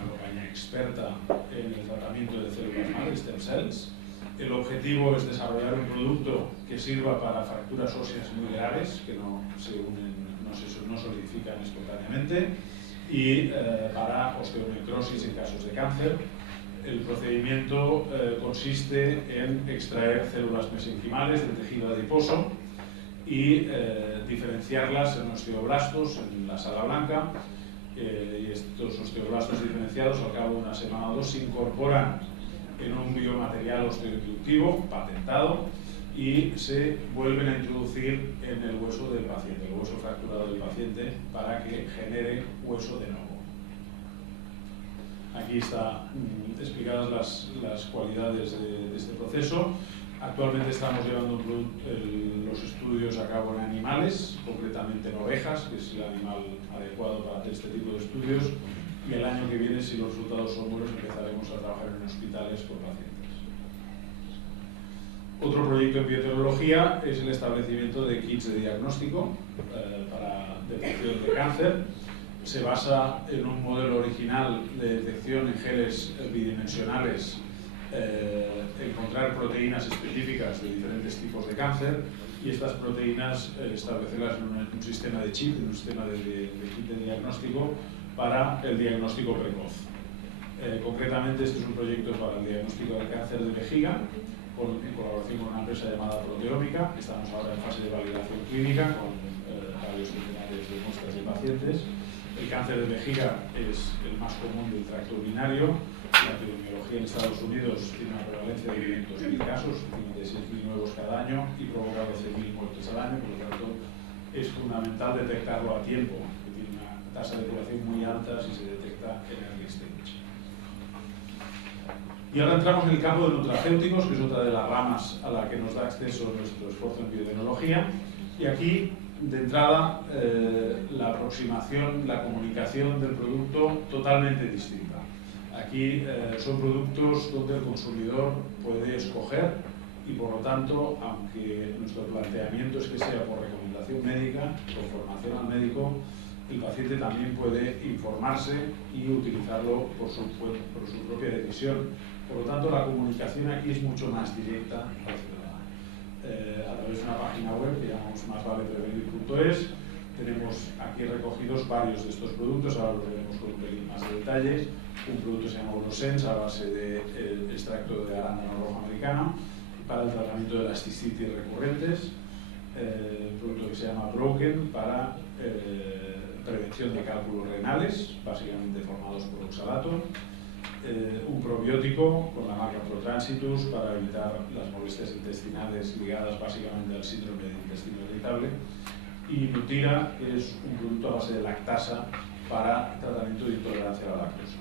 una compañía experta en el tratamiento de células madre, stem cells. El objetivo es desarrollar un producto que sirva para fracturas óseas muy graves, que no se unen, no solidifican espontáneamente, y para osteonecrosis en casos de cáncer. El procedimiento consiste en extraer células mesenquimales del tejido adiposo y diferenciarlas en osteoblastos en la sala blanca. Y estos osteoblastos diferenciados, al cabo de una semana o dos, se incorporan en un biomaterial osteoinductivo patentado y se vuelven a introducir en el hueso del paciente, el hueso fracturado del paciente, para que genere hueso de nuevo. Aquí están explicadas las cualidades de este proceso. Actualmente estamos llevando los estudios a cabo en animales, concretamente en ovejas, que es el animal adecuado para hacer este tipo de estudios, y el año que viene, si los resultados son buenos, empezaremos a trabajar en hospitales con pacientes. Otro proyecto en biotecnología es el establecimiento de kits de diagnóstico para detección de cáncer. Se basa en un modelo original de detección en geles bidimensionales, encontrar proteínas específicas de diferentes tipos de cáncer y estas proteínas establecerlas en un sistema de chip, en un sistema de kit de diagnóstico para el diagnóstico precoz. Concretamente, este es un proyecto para el diagnóstico del cáncer de vejiga, en colaboración con una empresa llamada Proteómica. Estamos ahora en fase de validación clínica con varios centenares de muestras de pacientes. El cáncer de vejiga es el más común del tracto urinario. La epidemiología en Estados Unidos tiene una prevalencia de 500.000 casos, 56.000 nuevos cada año y provoca 12.000 muertes al año. Por lo tanto, es fundamental detectarlo a tiempo, que tiene una tasa de curación muy alta si se detecta en early stage. Y ahora entramos en el campo de nutracéuticos, que es otra de las ramas a la que nos da acceso nuestro esfuerzo en biotecnología. Y aquí, de entrada, la aproximación, la comunicación del producto totalmente distinta. Aquí son productos donde el consumidor puede escoger y, por lo tanto, aunque nuestro planteamiento es que sea por recomendación médica, por formación al médico, el paciente también puede informarse y utilizarlo por su propia decisión. Por lo tanto, la comunicación aquí es mucho más directa al ciudadano. A través de una página web que llamamos masvaleprevenir.es tenemos aquí recogidos varios de estos productos, ahora los veremos con un pelín más de detalles. Un producto se llama Urosens a base de extracto de arándano rojo americano para el tratamiento de las cistitis recurrentes. Un producto que se llama Broken para prevención de cálculos renales, básicamente formados por oxalato. Un probiótico con la marca Protransitus para evitar las molestias intestinales ligadas básicamente al síndrome de intestino irritable. Y Nutira, que es un producto a base de lactasa para tratamiento de intolerancia a la lactosa.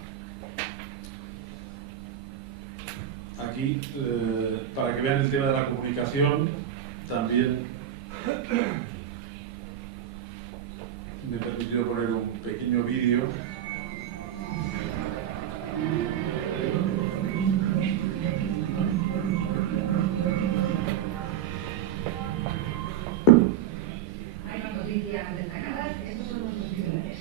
Aquí, para que vean el tema de la comunicación, también me he permitido poner un pequeño vídeo. Hay más noticias destacadas, estos son nuestros titulares.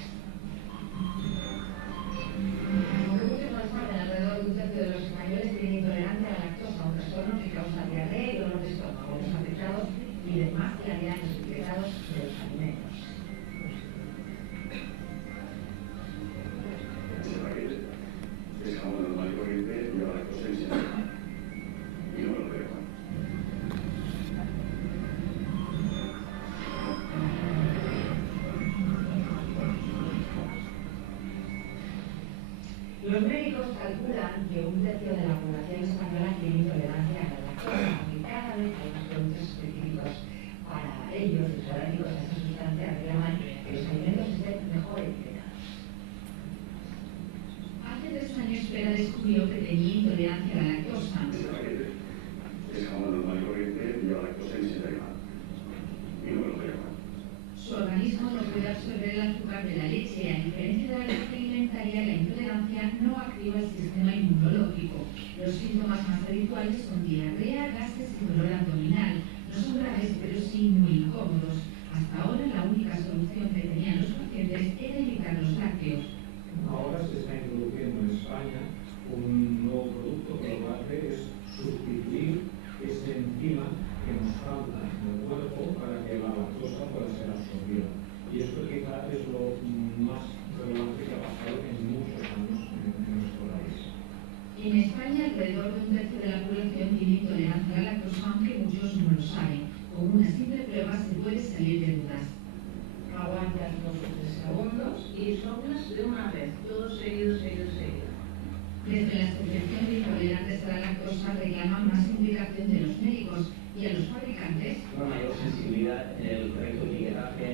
Como muchos no saben, alrededor de un tercio de los españoles tienen intolerancia a la lactosa, un trastorno que causa diarrea y dolor de estómago. Los afectados piden más claridad en los etiquetados de los alimentos. Es jamón normal y corriente, lleva lactosa y sin azúcar. Y no me lo creo. Los médicos calculan que un tercio de la población española tiene intolerancia a la lactosa, aunque cada vez hay más productos específicos para ellos, los alérgicos a esta sustancia, reclaman que los alimentos estén mejor etiquetados. Hace 3 años Pera descubrió que tenía intolerancia a la lactosa. Este paquete es jamón normal y corriente, lleva lactosa y sin azúcar. Y no me lo creo. Su organismo no puede absorber el azúcar de la leche. A diferencia de la leche alimentaria, la intolerancia no activa el sistema inmunológico. Los síntomas más habituales son diarrea, gases y dolor abdominal. No son graves, pero sí muy incómodos. Hasta ahora, la única solución que tenían los pacientes era evitar los lácteos. Ahora se está introduciendo en España un nuevo producto que lo que hace es sustituir esa enzima que nos falta en el cuerpo para que la lactosa pueda ser absorbida. Y esto quizá es lo más relevante que ha pasado en muchos años en nuestro país. En España, alrededor de un tercio de la población tiene intolerancia a la lactosa, aunque muchos no lo saben. Con una simple prueba se puede salir de dudas. Aguantas 2 o 3 segundos y soplas de una vez, todo seguido. Desde la Asociación de Intolerantes a la Lactosa reclaman más implicación de los médicos y a los fabricantes. Una mayor sensibilidad en el correcto etiquetaje,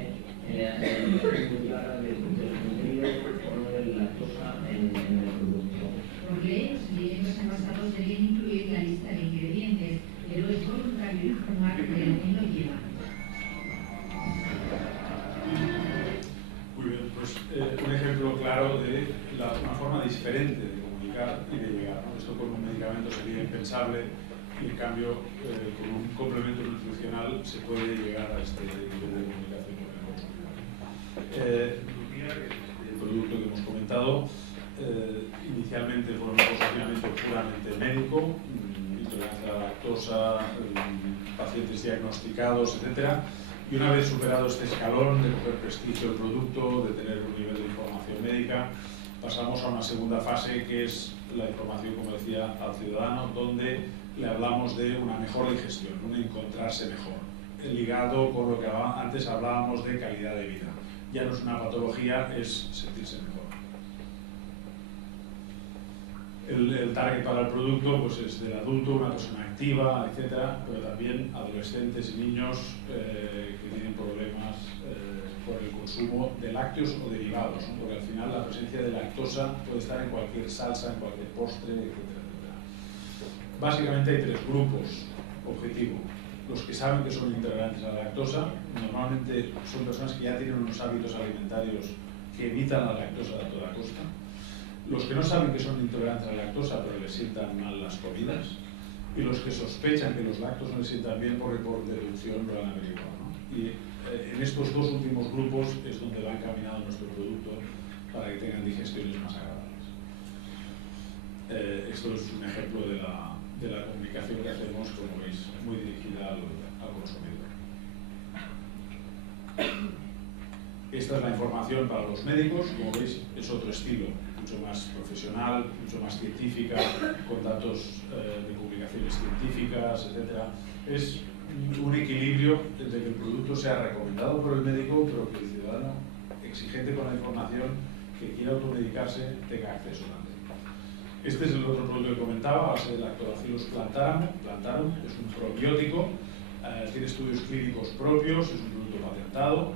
en la muy clara del contenido o de la lactosa en el producto. Por ley, los alimentos envasados deben incluir la lista de ingredientes, pero es bueno diferente de comunicar y de llegar, ¿no? Esto con un medicamento sería impensable y en cambio con un complemento nutricional se puede llegar a este nivel de comunicación con el consumidor. El producto que hemos comentado inicialmente fue un posicionamiento puramente médico, intolerancia a la lactosa, pacientes diagnosticados, etc. Y una vez superado este escalón de coger prestigio del producto, de tener un nivel de información médica, pasamos a una segunda fase que es la información, como decía, al ciudadano, donde le hablamos de una mejor digestión, un encontrarse mejor, ligado con lo que antes hablábamos de calidad de vida. Ya no es una patología, es sentirse mejor. El target para el producto pues es del adulto, una persona activa, etcétera, pero también adolescentes y niños que tienen problemas por el consumo de lácteos o derivados, ¿no? Porque al final la presencia de lactosa puede estar en cualquier salsa, en cualquier postre, etcétera, etcétera. Básicamente hay tres grupos objetivo. Los que saben que son intolerantes a la lactosa, normalmente son personas que ya tienen unos hábitos alimentarios que evitan la lactosa a toda costa. Los que no saben que son intolerantes a la lactosa pero les sientan mal las comidas, y los que sospechan que los lácteos no les sientan bien porque por deducción lo han averiguado, ¿no? Y en estos dos últimos grupos es donde va encaminado nuestro producto para que tengan digestiones más agradables. Esto es un ejemplo de la comunicación que hacemos, como veis, muy dirigida al consumidor. Esta es la información para los médicos, como veis, es otro estilo, mucho más profesional, mucho más científica, con datos de publicaciones científicas, etc. Es un equilibrio entre que el producto sea recomendado por el médico, pero que el ciudadano exigente con la información que quiera automedicarse tenga acceso también. Este es el otro producto que comentaba, a base de Lactobacillus plantarum. Plantarum es un probiótico, tiene estudios clínicos propios, es un producto patentado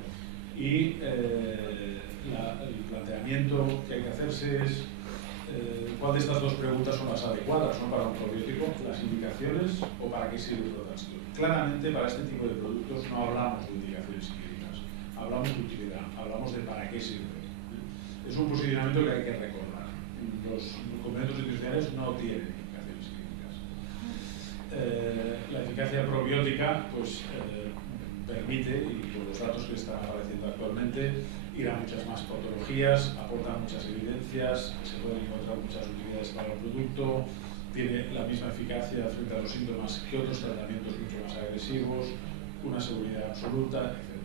y el planteamiento que hay que hacerse es cuál de estas dos preguntas son las adecuadas, ¿no? Para un probiótico, las indicaciones o para qué sirve el Protansil. Claramente para este tipo de productos no hablamos de indicaciones clínicas, hablamos de utilidad, hablamos de para qué sirve. Es un posicionamiento que hay que recordar. Los complementos nutricionales no tienen indicaciones clínicas. La eficacia probiótica pues, permite, y por los datos que están apareciendo actualmente, ir a muchas más patologías, aporta muchas evidencias, se pueden encontrar muchas utilidades para el producto, tiene la misma eficacia frente a los síntomas que otros tratamientos mucho más agresivos, una seguridad absoluta, etc.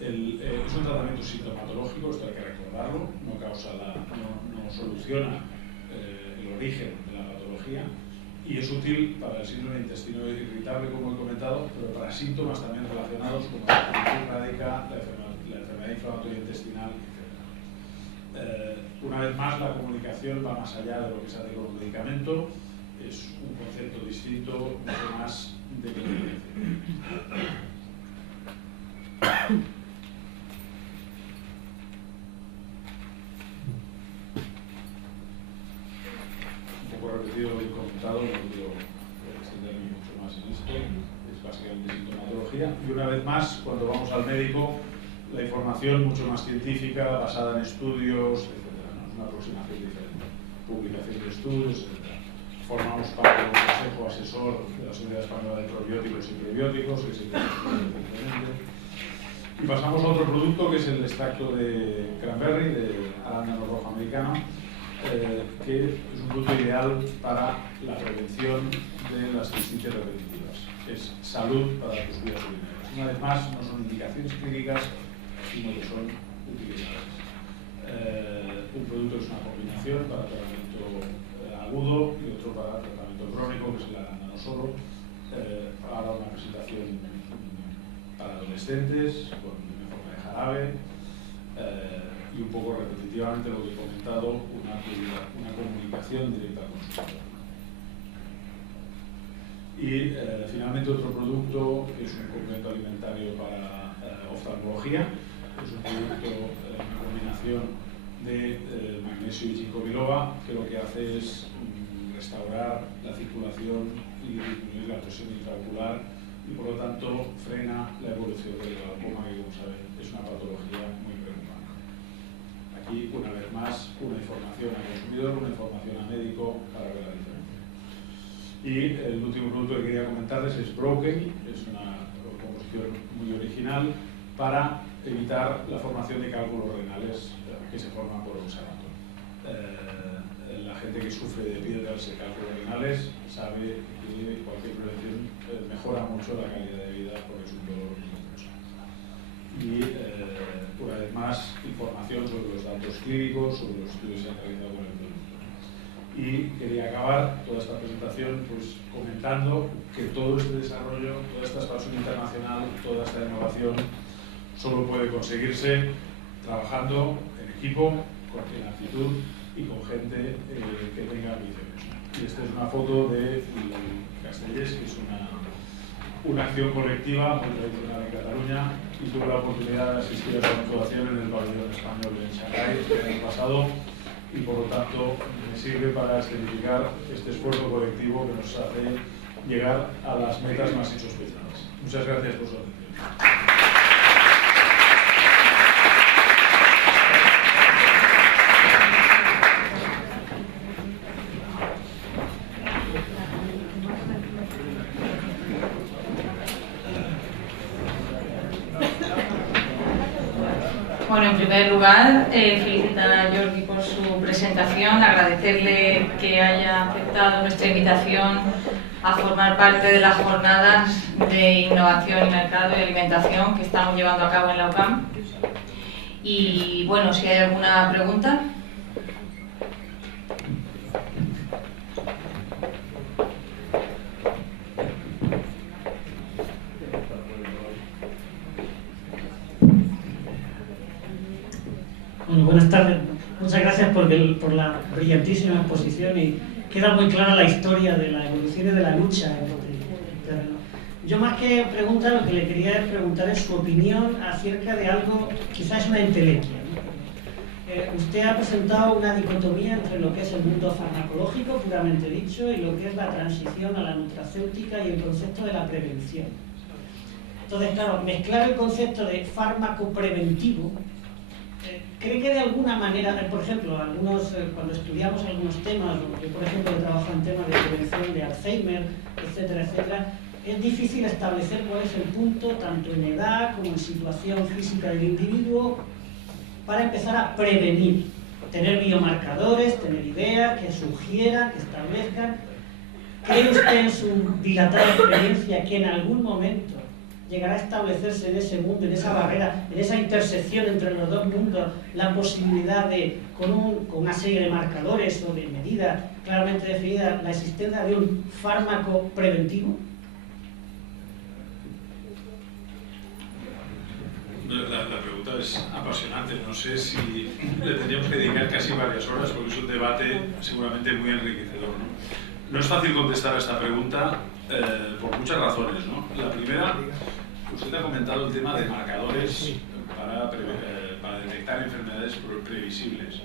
Es un tratamiento sintomatológico, esto hay que recordarlo, no soluciona el origen de la patología y es útil para el síndrome de intestino irritable, como he comentado, pero para síntomas también relacionados con la artritis rádica, la enfermedad inflamatoria intestinal, etc. Una vez más, la comunicación va más allá de lo que se hace con un medicamento, es un concepto distinto, mucho más de convivencia. Repetido y comentado, no quiero extenderme mucho más en esto, es básicamente sintomatología. Y una vez más, cuando vamos al médico, la información mucho más científica, basada en estudios, etc. ¿No? Es una aproximación diferente. Publicación de estudios, etc. Formamos parte del Consejo Asesor de la Sociedad Española de Probióticos y Prebióticos, que se y pasamos a otro producto que es el extracto de cranberry, de arándano rojo americano, que es un producto ideal para la prevención de las distinciones repetitivas. Es salud para tus vías urinarias. Una vez más, no son indicaciones clínicas, sino que son utilidades. Un producto es una combinación para tratamiento agudo y otro para tratamiento crónico, que es el arándano solo. Ahora una presentación para adolescentes, con una forma de jarabe. Y un poco repetitivamente lo que he comentado, una comunicación directa al consumidor. Y finalmente otro producto que es un complemento alimentario para oftalmología, es un producto, una combinación de magnesio y ginkgo biloba, que lo que hace es restaurar la circulación y disminuir la presión intraocular y por lo tanto frena la evolución del glaucoma, que como saben es una patología muy preocupante. Aquí y una vez más una información al consumidor, una información al médico para ver la diferencia. Y el último producto que quería comentarles es Broken, es una composición muy original para evitar la formación de cálculos renales que se forman por oxalato. La gente que sufre de piedras y cálculos renales sabe que cualquier prevención mejora mucho la calidad de vida porque es un dolor muy intenso. Y una vez más, información sobre los datos clínicos, sobre los estudios que se han realizado con el producto. Y quería acabar toda esta presentación pues, comentando que todo este desarrollo, toda esta expansión internacional, toda esta innovación solo puede conseguirse trabajando en equipo, con actitud y con gente que tenga ambiciones. Y esta es una foto de Castellers, que es una acción colectiva muy tradicional en Cataluña, y tuve la oportunidad de asistir a la actuación en el pabellón español en Shanghái el año pasado, y por lo tanto me sirve para escenificar este esfuerzo colectivo que nos hace llegar a las metas más insospechadas. Muchas gracias por su atención. Bueno, en primer lugar, felicitar a Jordi por su presentación, agradecerle que haya aceptado nuestra invitación a formar parte de las jornadas de innovación y mercado y alimentación que estamos llevando a cabo en la UCAM. Y bueno, si hay alguna pregunta. Bueno, buenas tardes. Muchas gracias por la brillantísima exposición, y queda muy clara la historia de la evolución y de la lucha en este terreno. Yo más que preguntar, lo que le quería preguntar es su opinión acerca de algo, quizás una entelequia, ¿no? Usted ha presentado una dicotomía entre lo que es el mundo farmacológico, puramente dicho, y lo que es la transición a la nutracéutica y el concepto de la prevención. Entonces, claro, mezclar el concepto de fármaco preventivo, ¿cree que de alguna manera, por ejemplo, cuando estudiamos algunos temas, yo por ejemplo he trabajado en temas de prevención de Alzheimer, etcétera, etcétera, es difícil establecer cuál es el punto, tanto en edad como en situación física del individuo, para empezar a prevenir, tener biomarcadores, tener ideas que sugieran, que establezcan? ¿Cree usted en su dilatada experiencia que en algún momento llegará a establecerse en ese mundo, en esa barrera, en esa intersección entre los dos mundos, la posibilidad de, con una serie de marcadores o de medidas claramente definidas, la existencia de un fármaco preventivo? La pregunta es apasionante. No sé si le tendríamos que dedicar casi varias horas, porque es un debate seguramente muy enriquecedor, ¿no? No es fácil contestar a esta pregunta por muchas razones, ¿no? La primera, usted ha comentado el tema de marcadores para detectar enfermedades previsibles.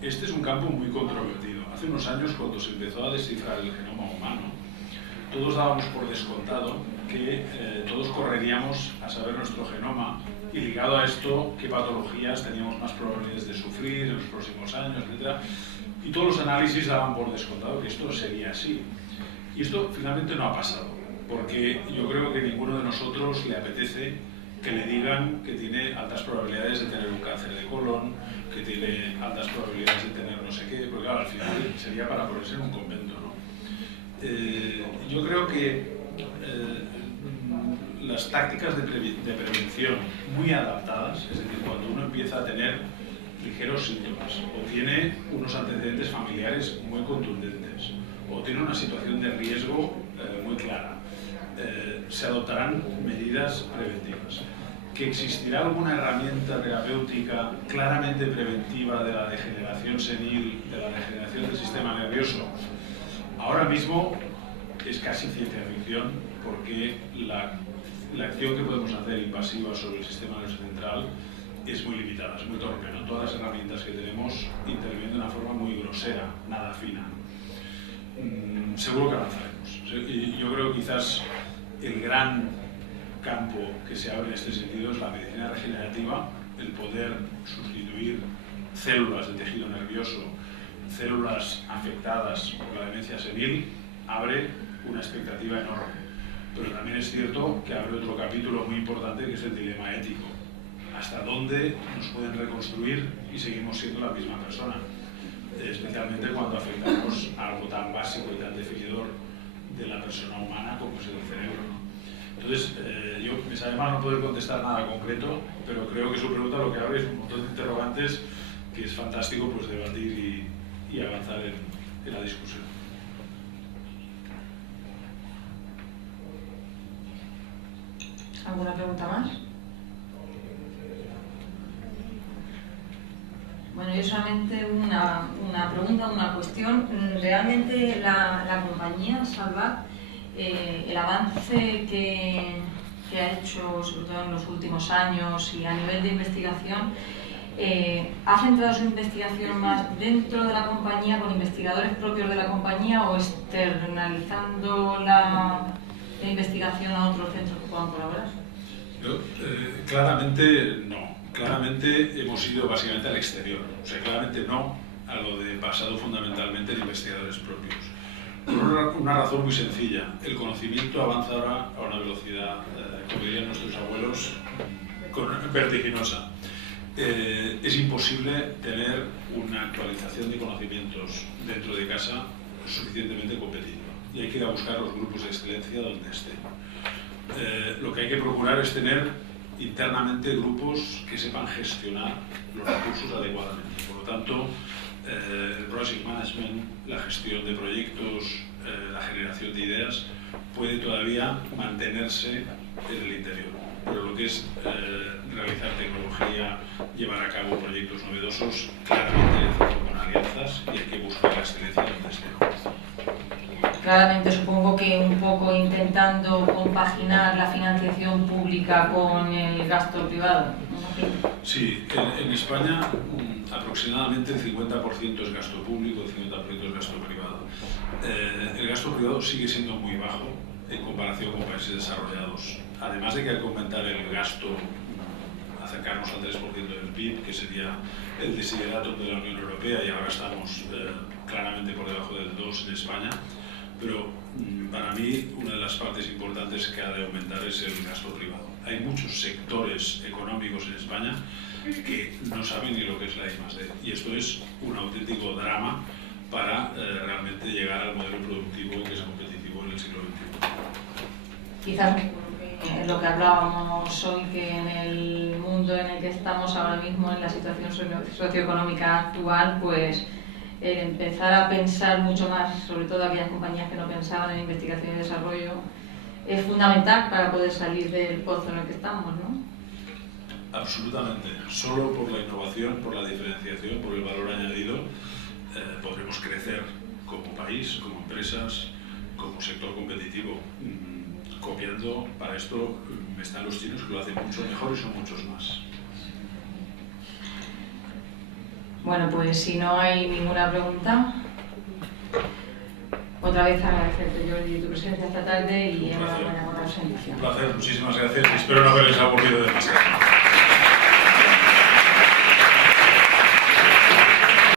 Este es un campo muy controvertido. Hace unos años, cuando se empezó a descifrar el genoma humano, todos dábamos por descontado que todos correríamos a saber nuestro genoma, y ligado a esto, qué patologías teníamos más probabilidades de sufrir en los próximos años, etc. Y todos los análisis daban por descontado que esto sería así. Y esto finalmente no ha pasado, porque yo creo que ninguno de nosotros le apetece que le digan que tiene altas probabilidades de tener un cáncer de colon, que tiene altas probabilidades de tener no sé qué, porque claro, al final sería para ponerse en un convento, ¿no? Yo creo que las tácticas de prevención muy adaptadas, es decir, cuando uno empieza a tener ligeros síntomas, o tiene unos antecedentes familiares muy contundentes, o tiene una situación de riesgo muy clara, se adoptarán medidas preventivas. ¿Que existirá alguna herramienta terapéutica claramente preventiva de la degeneración senil, de la degeneración del sistema nervioso? Ahora mismo es casi ciencia ficción, porque la acción que podemos hacer invasiva sobre el sistema nervioso central es muy limitada, es muy torpe, ¿no? Todas las herramientas que tenemos intervienen de una forma muy grosera, nada fina. Seguro que avanzaremos. Y yo creo que quizás el gran campo que se abre en este sentido es la medicina regenerativa, el poder sustituir células del tejido nervioso, células afectadas por la demencia senil, abre una expectativa enorme. Pero también es cierto que abre otro capítulo muy importante, que es el dilema ético. ¿Hasta dónde nos pueden reconstruir y seguimos siendo la misma persona? Especialmente cuando afectamos a algo tan básico y tan definidor de la persona humana como es el cerebro, ¿no? Entonces, yo me sabe mal no poder contestar nada concreto, pero creo que su pregunta lo que abre es un montón de interrogantes que es fantástico pues debatir y avanzar en la discusión. ¿Alguna pregunta más? Bueno, yo solamente una pregunta, una cuestión. Realmente la compañía Salvat, el avance que ha hecho, sobre todo en los últimos años y a nivel de investigación, ¿ha centrado su investigación más dentro de la compañía, con investigadores propios de la compañía, o externalizando la investigación a otros centros que puedan colaborar? Claramente no. Claramente hemos ido básicamente al exterior. O sea, claramente no a lo de basado fundamentalmente en investigadores propios. Por una razón muy sencilla. El conocimiento avanza ahora a una velocidad, como dirían nuestros abuelos, vertiginosa. Es imposible tener una actualización de conocimientos dentro de casa suficientemente competitiva. Y hay que ir a buscar los grupos de excelencia donde estén. Lo que hay que procurar es tener internamente grupos que sepan gestionar los recursos adecuadamente. Por lo tanto, el project management, la gestión de proyectos, la generación de ideas, puede todavía mantenerse en el interior. Pero lo que es realizar tecnología, llevar a cabo proyectos novedosos, claramente hay que hacerlo con alianzas y hay que buscar la excelencia donde esté. Claramente supongo que un poco intentando compaginar la financiación pública con el gasto privado. Sí, en España aproximadamente el 50% es gasto público, el 50% es gasto privado. El gasto privado sigue siendo muy bajo en comparación con países desarrollados. Además de que hay que aumentar el gasto, acercarnos al 3% del PIB, que sería el desideratum de la Unión Europea, y ahora estamos claramente por debajo del 2% en España. Pero para mí una de las partes importantes que ha de aumentar es el gasto privado. Hay muchos sectores económicos en España que no saben ni lo que es la I+D, y esto es un auténtico drama para realmente llegar al modelo productivo que es competitivo en el siglo XXI. Quizás lo que hablábamos hoy, que en el mundo en el que estamos ahora mismo, en la situación socioeconómica actual, pues el empezar a pensar mucho más, sobre todo aquellas compañías que no pensaban en investigación y desarrollo, es fundamental para poder salir del pozo en el que estamos, ¿no? Absolutamente. Solo por la innovación, por la diferenciación, por el valor añadido, podremos crecer como país, como empresas, como sector competitivo. Copiando, para esto están los chinos, que lo hacen mucho mejor y son muchos más. Bueno, pues si no hay ninguna pregunta, otra vez agradecerte, Jordi, tu presencia esta tarde y enhorabuena por la presentación. Un placer, muchísimas gracias. Espero no haberles aburrido demasiado.